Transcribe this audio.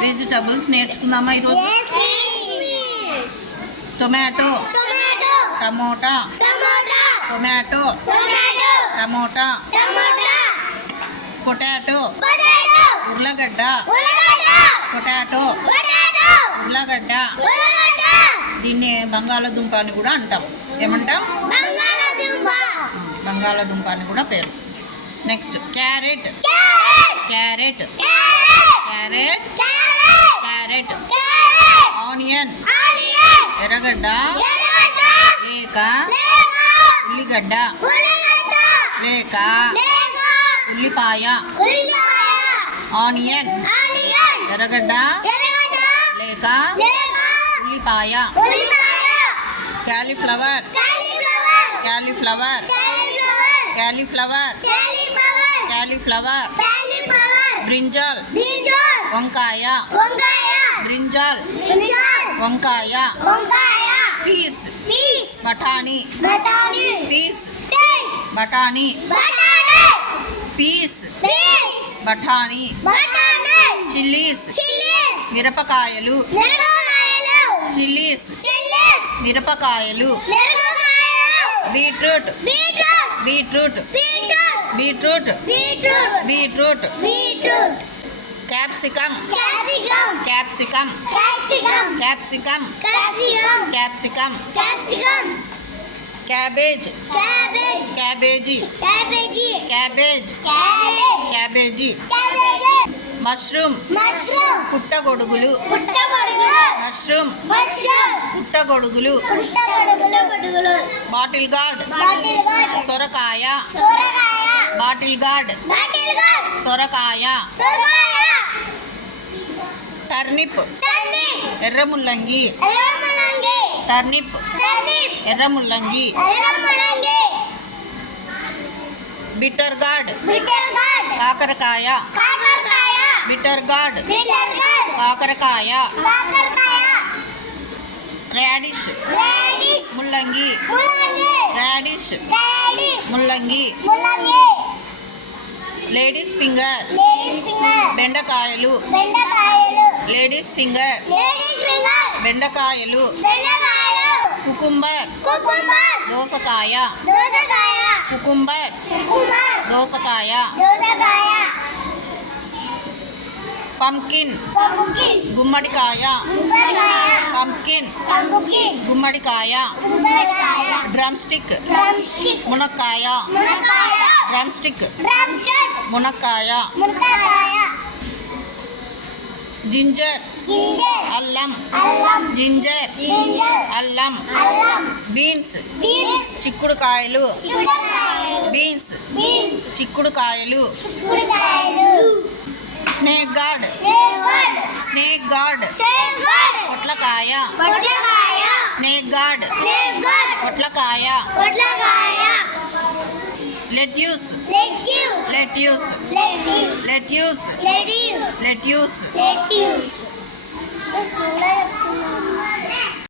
Vegetables నేర్చుకుందామా ఈరోజు. Tomato. Tomato. Tomato. Tomato. Potato. ఉర్లగడ్డ. పొటాటో. ఉర్లగడ్డ. దీన్ని బంగాళదుంప అని కూడా అంటాం ఏమంటాం బంగాళాదుంప. అని కూడా పేరు next carrot. Carrot. Carrot Carrot. Carrot Carrot. Onion Onion. ఎర్రగడ్డ ఎర్రగడ్డ. లేక లేక. ఉల్లిగడ్డ ఉల్లగడ్డ. లేక లేక. ఉల్లిపాయ ఉల్లిపాయ. Onion onion. ఎర్రగడ్డ ఎర్రగడ్డ. లేక లేక. ఉల్లిపాయ ఉల్లిపాయ. Cauliflower cauliflower. Cauliflower cauliflower. Cauliflower cauliflower. Cauliflower cauliflower. brinjal brinjal. వంకాయ వంకాయ. Brinjal brinjal. వంకాయ వంకాయ. Peas peas. బఠానీ బఠానీ. Peas peas. బఠానీ బఠానీ. Peas peas. బఠానీ బఠానీ. Chillies chillies. మిరపకాయలు మిరపకాయలు. Chillies chillies. మిరపకాయలు మిరపకాయలు. Beetroot beetroot. Beetroot beetroot. Beetroot beetroot. Capsicum capsicum. Capsicum capsicum. Cabbage cabbage. Cabbage cabbage. Cabbage cabbage. Cabbage cabbage. Mushroom mushroom. పుట్టగొడుగులు పుట్టగొడుగులు. Mushroom mushroom. పుట్టగొడుగులు. Bottle gourd bottle gourd. సొరకాయ సొరకాయ. Bottle gourd bottle gourd. సొరకాయ సొరకాయ. Turnip turnip. ఎర్రముల్లంగి ఎర్రములంగి. Turnip turnip. ఎర్రముల్లంగి ఎర్రములంగి. Bitter gourd bitter gourd. కాకరకాయ కాకరకాయ. Bitter gourd bitter gourd. కాకరకాయ కాకరకాయ. Radish radish. ముల్లంగి ముల్లంగి. Radish radish. ముల్లంగి ముల్లంగి. Ladies finger. బెండకాయలు. Ladies finger. బెండకాయలు. కుకుంబర్. దోసకాయ. కుకుంబర్. దోసకాయ. Pumpkin pumpkin. గుమ్మడికాయ. Pumpkin pumpkin. గుమ్మడికాయ. డ్రమ్ స్టిక్ మునక్కాయ. Drumstick. మునక్కాయ. Ginger ginger. అల్లం అల్లం. Ginger ginger. అల్లం అల్లం. Beans beans. చిక్కుడుకాయలు. Beans beans. చిక్కుడుకాయలు. Snake gourd. Snake gourd. పొట్లకాయ పొట్లకాయ. Snake gourd. పొట్లకాయ Let use. Let use. Let use. Let use. Let use. Let use. Let use. Let use.